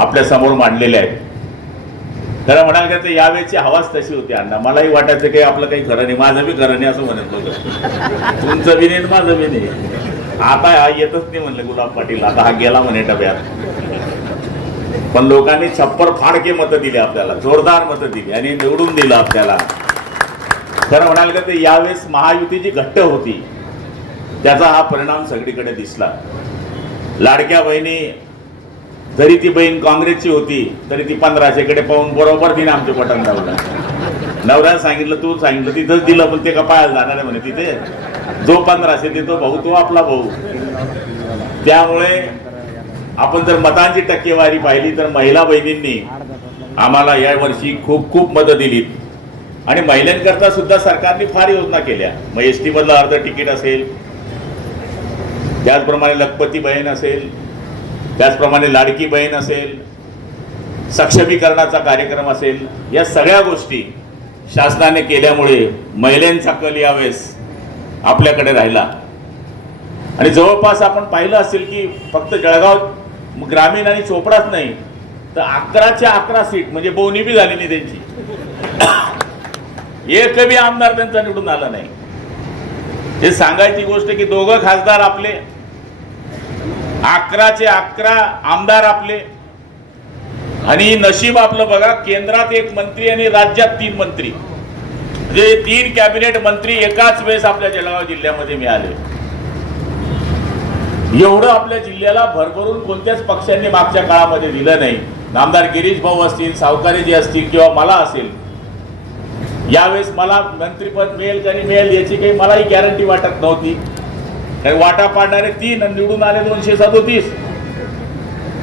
आपल्या समोर मांडलेले आहेत खरं म्हणाल का ते यावेळेची हवाच तशी होती अण्णा मलाही वाटायचं काही आपलं काही खरं नाही माझं बी खरं नाही असं म्हणत होतं तुमचं बी नाही माझं बी नाही आता हा येतच नाही म्हणले गुलाब पाटील आता हा गेला म्हणे डब्यात पण लोकांनी छप्पर फाडके मतं दिली आपल्याला जोरदार मतं दिली आणि निवडून दिलं आपल्याला खरं म्हणाल का ते यावेळेस महायुतीची घट्ट होती त्याचा हा परिणाम सगळीकडे दिसला लाडक्या बहिणी जरी ती बहीण काँग्रेसची होती तरी ती पंधराशेकडे पाहून बरोबर तिने आमच्या पटण लावलं नवऱ्याला सांगितलं तू सांगितलं तिथंच दिलं पण ते का पाहायला जाणार आहे म्हणे तिथे जो पंधराशे देतो भाऊ तो आपला भाऊ त्यामुळे आपण जर मतांची टक्केवारी पाहिली तर महिला बहिणींनी आम्हाला यावर्षी खूप खूप मदत दिली आणि महिलांकरता सुद्धा सरकारने फार योजना केल्या मग एस टीमधलं अर्ध तिकीट असेल त्याचप्रमाणे लखपती बहीण असेल त्याचप्रमाणे लाडकी बहीण असेल सक्षमीकरणाचा कार्यक्रम असेल या सगळ्या गोष्टी शासनाने केल्यामुळे महिलांचा कल यावेळेस आपल्याकडे राहिला आणि जवळपास आपण पाहिलं असेल की फक्त जळगाव ग्रामीण आणि चोपडाच नाही तर अकराच्या अकरा सीट म्हणजे बोनी बी झाली नाही त्यांची एक बी आमदार त्यांचा निवडून आला नाही हे सांगायची गोष्ट की दोघं खासदार आपले अकराचे अकरा आमदार आपले आणि नशीब आपलं बघा केंद्रात एक मंत्री आणि राज्यात तीन मंत्री जे म्हणजे तीन कॅबिनेट मंत्री एकाच वेळेस आपल्या जळगाव जिल्ह्यामध्ये मिळाले एवढं आपल्या जिल्ह्याला भरभरून कोणत्याच पक्षांनी मागच्या काळामध्ये दिलं नाही आमदार गिरीश भाऊ असतील सावकारी जी असतील किंवा मला असेल यावेळेस मला मंत्रीपद मिळेल का मिळेल याची काही मलाही गॅरंटी वाटत नव्हती काही वाटा पाडणारे तीन आणि निवडून आले दोनशे सदोतीस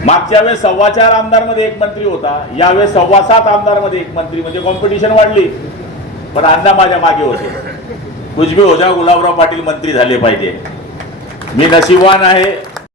मागच्या वेळेस सव्वा चार आमदारमध्ये एक मंत्री होता यावेळेस सव्वा सात आमदारमध्ये एक मंत्री म्हणजे कॉम्पिटिशन वाढली पण अण्णा माझ्या मागे होते कुजबी होजा गुलाबराव पाटील मंत्री झाले पाहिजे मी नशिबान आहे